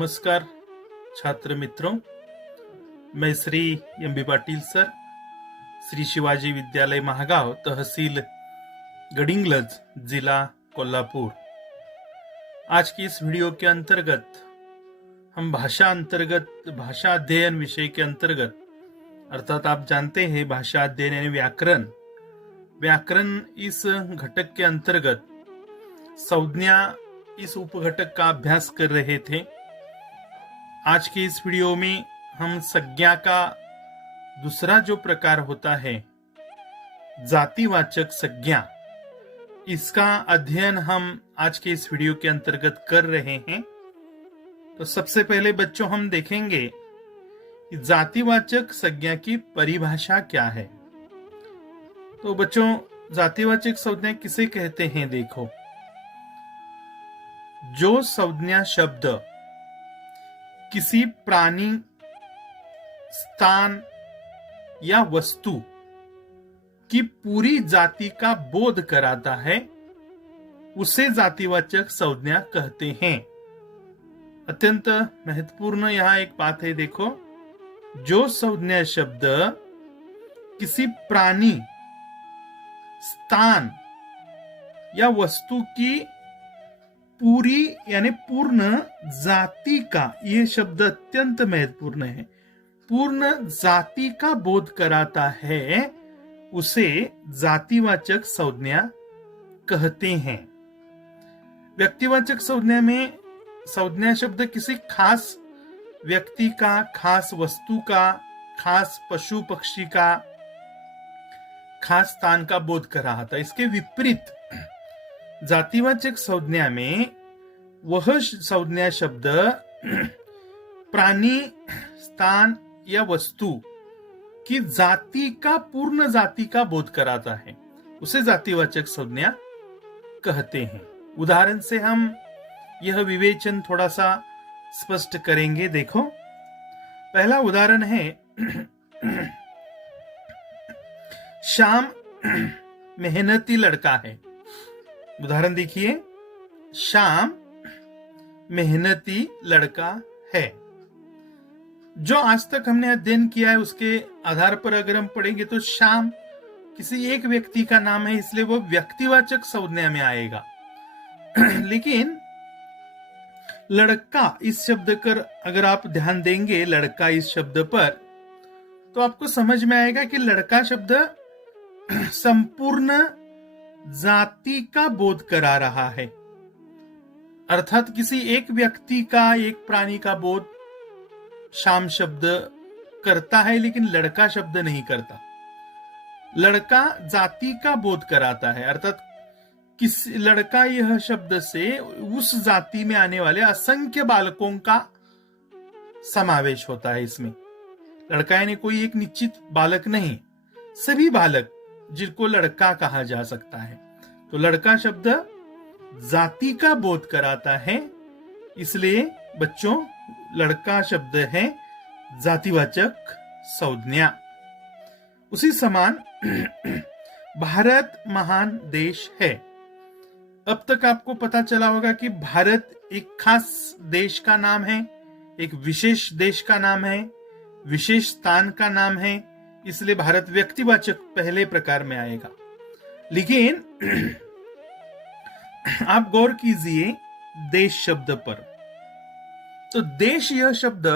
नमस्कार छात्र मित्रों, मैं श्री एम.बी. पाटील सर, श्री शिवाजी विद्यालय महागाव, तहसील गडिंग्लज, जिला कोल्हापुर। आज की इस वीडियो के अंतर्गत हम भाषा अध्ययन विषय के अंतर्गत, अर्थात आप जानते हैं भाषा अध्ययन यानी व्याकरण इस घटक के अंतर्गत संज्ञा इस उपघटक का अभ्यास कर रहे थे। आज के इस वीडियो में हम संज्ञा का दूसरा जो प्रकार होता है जातिवाचक संज्ञा, इसका अध्ययन हम आज के इस वीडियो के अंतर्गत कर रहे हैं। तो सबसे पहले बच्चों हम देखेंगे कि जातिवाचक संज्ञा की परिभाषा क्या है। तो बच्चों, जातिवाचक संज्ञा किसे कहते हैं? देखो, जो संज्ञा शब्द किसी प्राणी, स्थान या वस्तु की पूरी जाति का बोध कराता है, उसे जातिवाचक संज्ञा कहते हैं। अत्यंत महत्वपूर्ण यहाँ एक बात है, देखो, जो संज्ञा शब्द किसी प्राणी, स्थान या वस्तु की पूरी यानी पूर्ण जाति का, ये शब्द अत्यंत महत्वपूर्ण है, पूर्ण जाति का बोध कराता है, उसे जातिवाचक संज्ञा कहते हैं। व्यक्तिवाचक संज्ञा में संज्ञा शब्द किसी खास व्यक्ति का, खास वस्तु का, खास पशु पक्षी का, खास स्थान का बोध कर रहा था। इसके विपरीत जातिवाचक संज्ञा में वह संज्ञा शब्द प्राणी, स्थान या वस्तु की जाति का, पूर्ण जाति का बोध कराता है, उसे जातिवाचक संज्ञा कहते हैं। उदाहरण से हम यह विवेचन थोड़ा सा स्पष्ट करेंगे। देखो, पहला उदाहरण है श्याम मेहनती लड़का है। उदाहरण देखिए, श्याम मेहनती लड़का है। जो आज तक हमने अध्ययन किया है उसके आधार पर अगर हम पढ़ेंगे तो श्याम किसी एक व्यक्ति का नाम है, इसलिए वो व्यक्तिवाचक संज्ञा में आएगा। लेकिन लड़का इस शब्द पर अगर आप ध्यान देंगे, लड़का इस शब्द पर, तो आपको समझ में आएगा कि लड़का शब्द संपूर्ण जाति का बोध करा रहा है। अर्थात किसी एक व्यक्ति का, एक प्राणी का बोध श्याम शब्द करता है, लेकिन लड़का शब्द नहीं करता। लड़का जाति का बोध कराता है, अर्थात किस लड़का यह शब्द से उस जाति में आने वाले असंख्य बालकों का समावेश होता है। इसमें लड़का यानी कोई एक निश्चित बालक नहीं, सभी बालक जिनको लड़का कहा जा सकता है। तो लड़का शब्द जाति का बोध कराता है, इसलिए बच्चों लड़का शब्द है जातिवाचक संज्ञा। उसी समान भारत महान देश है। अब तक आपको पता चला होगा कि भारत एक खास देश का नाम है, एक विशेष देश का नाम है, विशेष स्थान का नाम है, इसलिए भारत व्यक्तिवाचक पहले प्रकार में आएगा। लेकिन आप गौर कीजिए देश शब्द पर। तो देश यह शब्द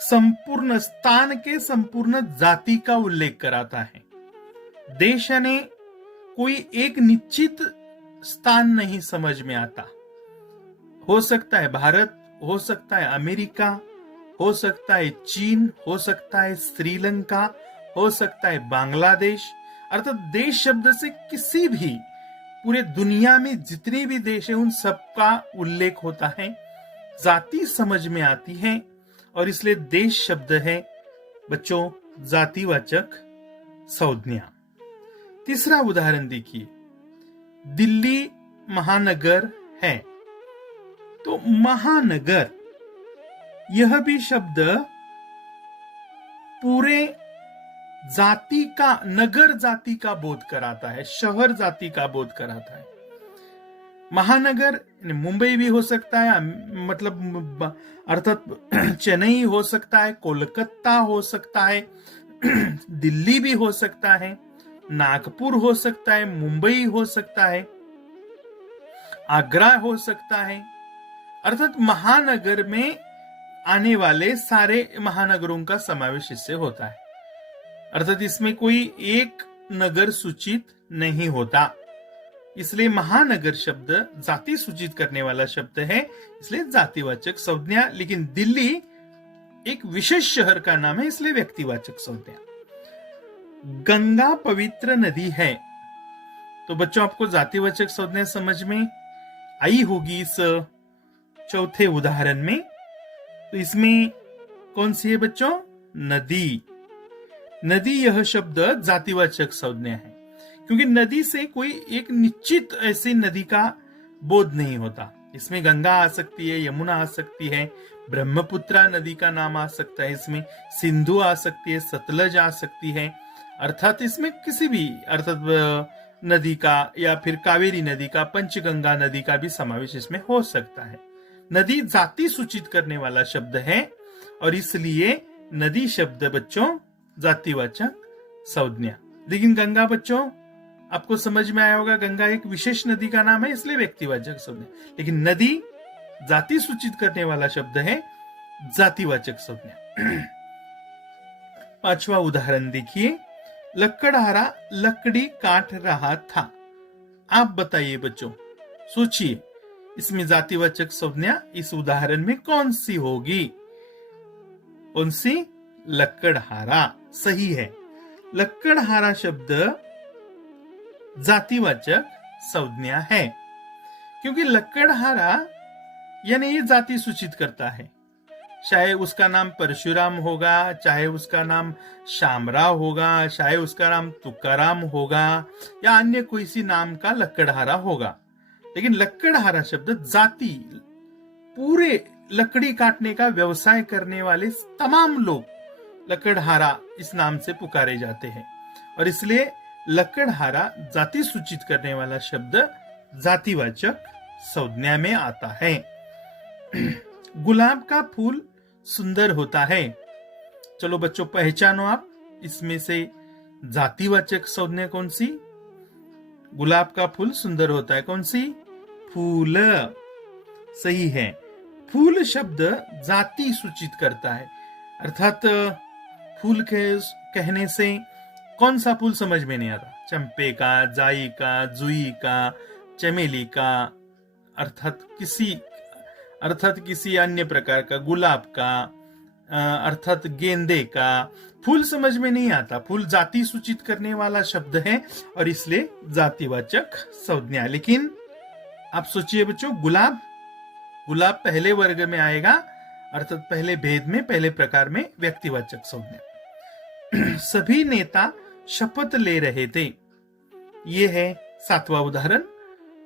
संपूर्ण स्थान के, संपूर्ण जाति का उल्लेख कराता है। देश यानी कोई एक निश्चित स्थान नहीं समझ में आता। हो सकता है भारत, हो सकता है अमेरिका, हो सकता है चीन, हो सकता है श्रीलंका, हो सकता है बांग्लादेश। अर्थात देश शब्द से किसी भी पूरे दुनिया में जितने भी देश हैं उन सबका उल्लेख होता है, जाति समझ में आती है, और इसलिए देश शब्द है बच्चों जातिवाचक संज्ञा। तीसरा उदाहरण देखिए, दिल्ली महानगर है। तो महानगर यह भी शब्द पूरे जाति का, नगर जाति का बोध कराता है, शहर जाति का बोध कराता है। महानगर मुंबई भी हो सकता है, अर्थात चेन्नई हो सकता है, कोलकाता हो सकता है, दिल्ली भी हो सकता है, नागपुर हो सकता है, मुंबई हो सकता है, आगरा हो सकता है। अर्थात महानगर में आने वाले सारे महानगरों का समावेश इससे होता है। अर्थात इसमें कोई एक नगर सूचित नहीं होता, इसलिए महानगर शब्द जाति सूचित करने वाला शब्द है, इसलिए जातिवाचक संज्ञा। लेकिन दिल्ली एक विशेष शहर का नाम है, इसलिए व्यक्तिवाचक संज्ञा। गंगा पवित्र नदी है, तो बच्चों आपको जातिवाचक संज्ञा समझ में आई होगी इस चौथे उदाहरण में। तो इसमें कौन सी है बच्चों? नदी। नदी यह शब्द जातिवाचक संज्ञा है, क्योंकि नदी से कोई एक निश्चित ऐसी नदी का बोध नहीं होता। इसमें गंगा आ सकती है, यमुना आ सकती है, ब्रह्मपुत्रा नदी का नाम आ सकता है, इसमें सिंधु आ सकती है, सतलज आ सकती है। अर्थात इसमें किसी भी नदी का या फिर कावेरी नदी का, पंचगंगा नदी का भी समावेश इसमें हो सकता है। नदी जाति सूचित करने वाला शब्द है और इसलिए नदी शब्द बच्चों जातिवाचक संज्ञा। लेकिन गंगा बच्चों आपको समझ में आया होगा, गंगा एक विशेष नदी का नाम है, इसलिए व्यक्तिवाचक संज्ञा। लेकिन नदी जाति सूचित करने वाला शब्द है, जातिवाचक संज्ञा। पांचवा उदाहरण देखिए, लकड़हारा लकड़ी काट रहा था। आप बताइए बच्चों, सोचिए इसमें जातिवाचक संज्ञा इस उदाहरण में कौन सी होगी? कौन सी? लकड़हारा। सही है, लकड़हारा शब्द जातिवाचक संज्ञा है, क्योंकि लकड़हारा यानी ये जाति सूचित करता है। चाहे उसका नाम परशुराम होगा, चाहे उसका नाम शामराव होगा, चाहे उसका नाम तुकाराम होगा या अन्य कोई सी नाम का लकड़हारा होगा, लेकिन लकड़हारा शब्द जाति, पूरे लकड़ी काटने का व्यवसाय करने वाले तमाम लोग लकड़हारा इस नाम से पुकारे जाते हैं और इसलिए लकड़हारा जाति सूचित करने वाला शब्द जातिवाचक संज्ञा में आता है। गुलाब का फूल सुंदर होता है। चलो बच्चों पहचानो आप, इसमें से जातिवाचक संज्ञा कौन सी? गुलाब का फूल सुंदर होता है, कौन सी? फूल। सही है, फूल शब्द जाति सूचित करता है। अर्थात फूल के कहने से कौन सा फूल समझ में नहीं आता? चंपे का, जाई का, जुई का, चमेली का, अर्थात किसी अन्य प्रकार का, गुलाब का, अर्थात गेंदे का फूल समझ में नहीं आता। फूल जाति सूचित करने वाला शब्द है और इसलिए जातिवाचक संज्ञा। लेकिन आप सोचिए बच्चों, गुलाब पहले वर्ग में आएगा, अर्थात पहले भेद में, पहले प्रकार में व्यक्तिवाचक संज्ञा। सभी नेता शपथ ले रहे थे। ये है सातवां उदाहरण।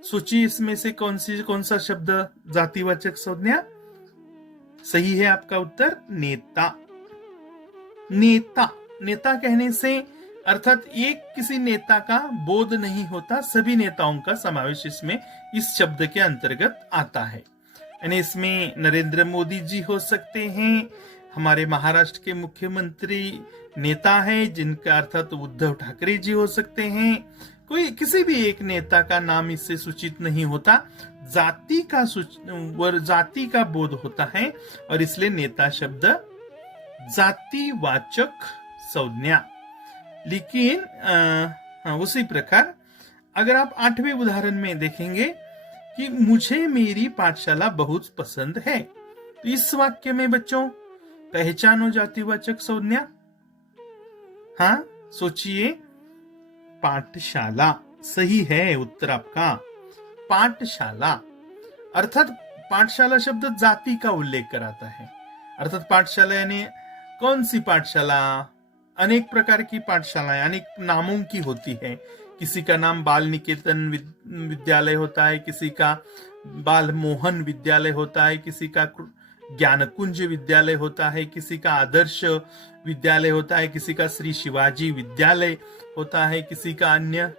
सोचिए इसमें से कौन सा शब्द जातिवाचक संज्ञा? सही है आपका उत्तर, नेता। नेता कहने से अर्थात एक किसी नेता का बोध नहीं होता, सभी नेताओं का समावेश इसमें इस शब्द के अंतर्गत आता है। यानी इसमें नरेंद्र मोदी जी हो सकते हैं, हमारे महाराष्ट्र के मुख्यमंत्री नेता है जिनका अर्थात उद्धव ठाकरे जी हो सकते हैं। कोई किसी भी एक नेता का नाम इससे सूचित नहीं होता, जाति का बोध होता है और इसलिए नेता शब्द जातिवाचक संज्ञा। लेकिन उसी प्रकार अगर आप 8वें उदाहरण में देखेंगे कि मुझे मेरी पाठशाला बहुत पसंद है, तो इस वाक्य में बच्चों पहचानो जातिवाचक संज्ञा। हाँ सोचिए, पाठशाला। सही है उत्तर आपका, पाठशाला। अर्थात पाठशाला शब्द जाति का उल्लेख कराता है। अर्थात पाठशाला यानी कौन सी पाठशाला? अनेक प्रकार की पाठशालाएं अनेक नामों की होती है। किसी का नाम बाल निकेतन विद्यालय होता है, किसी का बाल मोहन विद्यालय होता है, किसी का ज्ञानकुंज विद्यालय होता है, किसी का आदर्श विद्यालय होता है, किसी का श्री शिवाजी विद्यालय होता है, किसी का अन्य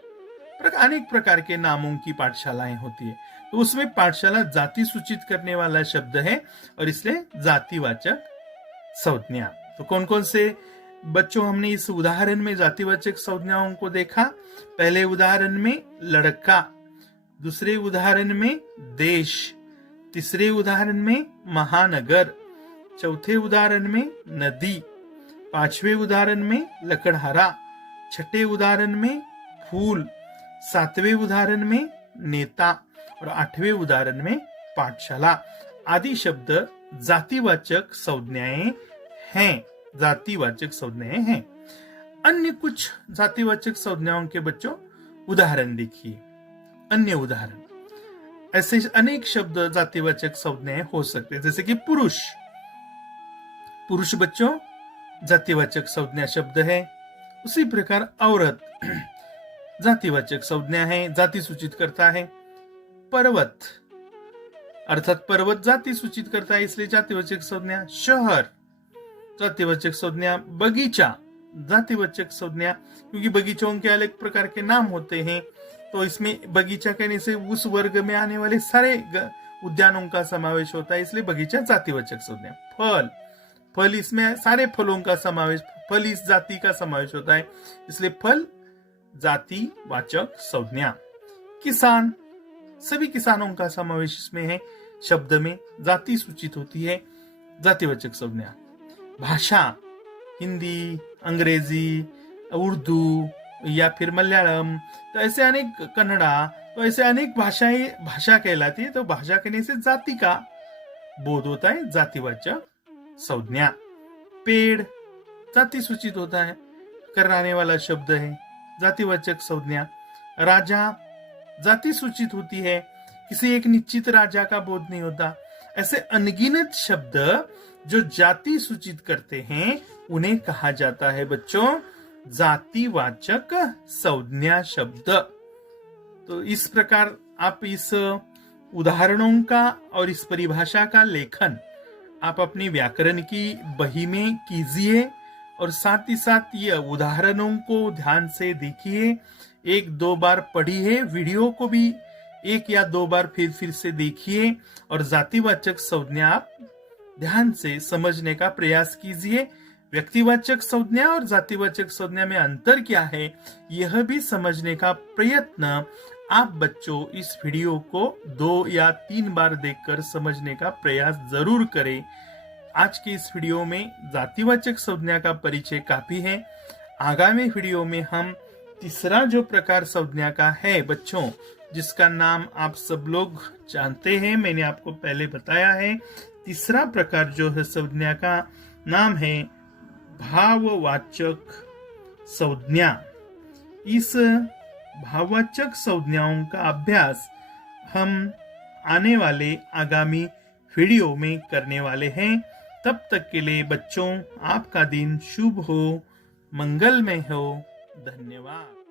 अनेक प्रकार के नामों की पाठशालाएं होती है। तो उसमें पाठशाला जाति सूचित करने वाला शब्द है और इसलिए जातिवाचक संज्ञा। तो कौन कौन से बच्चों हमने इस उदाहरण में जातिवाचक संज्ञाओं को देखा? पहले उदाहरण में लड़का, दूसरे उदाहरण में देश, तीसरे उदाहरण में महानगर, चौथे उदाहरण में नदी, पांचवे उदाहरण में लकड़हारा, छठे उदाहरण में फूल, सातवें उदाहरण में नेता और आठवें उदाहरण में पाठशाला आदि शब्द जातिवाचक संज्ञाएं हैं। जातिवाचक संज्ञाएं हैं। अन्य कुछ जातिवाचक संज्ञाओं के बच्चों उदाहरण देखिए। अन्य उदाहरण ऐसे अनेक शब्द जातिवाचक संज्ञाएं हो सकते हैं, जैसे कि पुरुष। पुरुष बच्चों जातिवाचक संज्ञा शब्द है। उसी प्रकार औरत जातिवाचक संज्ञा है, जाति सूचित करता है। पर्वत अर्थात पर्वत जाति सूचित करता है, इसलिए जातिवाचक संज्ञा। शहर जातिवाचक संज्ञा। बगीचा जातिवाचक संज्ञा, क्योंकि बगीचों के अलग प्रकार के नाम होते हैं, तो इसमें बगीचा कहने से उस वर्ग में आने वाले सारे उद्यानों का समावेश होता है, इसलिए बगीचा जातिवाचक संज्ञा। फल, फल इसमें सारे फलों का समावेश, फल इस जाति का समावेश होता है, इसलिए फल जातिवाचक संज्ञा। किसान, सभी किसानों का समावेश इसमें है, शब्द में जाति सूचित होती है, जातिवाचक संज्ञा। भाषा, हिंदी, अंग्रेजी, उर्दू या फिर मलयालम, तो ऐसे अनेक, कन्नड़ा, तो ऐसे अनेक भाषाएं भाषा कहलाती है, तो भाषा कहने से जाति का बोध होता है, जातिवाचक संज्ञा। पेड़ जाति सूचित होता है, कराने वाला शब्द है, जातिवाचक संज्ञा। राजा जाति सूचित होती है, किसी एक निश्चित राजा का बोध नहीं होता। ऐसे अनगिनत शब्द जो जाति सूचित करते हैं उन्हें कहा जाता है बच्चों जातिवाचक संज्ञा शब्द। तो इस प्रकार आप इस उदाहरणों का और इस परिभाषा का लेखन आप अपनी व्याकरण की बही में कीजिए और साथ ही साथ ये उदाहरणों को ध्यान से देखिए, एक दो बार पढ़िए, वीडियो को भी एक या दो बार फिर से देखिए और जातिवाचक संज्ञा आप ध्यान से समझने का प्रयास कीजिए। व्यक्तिवाचक संज्ञा और जातिवाचक संज्ञा में अंतर क्या है यह भी समझने का प्रयत्न आप बच्चों इस वीडियो को 2 या 3 बार देखकर समझने का प्रयास जरूर करें। आज के इस वीडियो में जातिवाचक संज्ञा का परिचय काफी है। आगामी वीडियो में हम तीसरा जो प्रकार संज्ञा का है बच्चों, जिसका नाम आप सब लोग जानते हैं, मैंने आपको पहले बताया है। तीसरा प्रकार जो है संज्ञा का नाम है भाववाचक संज्ञा। इस भाववाचक संज्ञाओं का अभ्यास हम आने वाले आगामी वीडियो में करने वाले हैं। तब तक के लिए बच्चों आपका दिन शुभ हो, मंगलमय हो। धन्यवाद।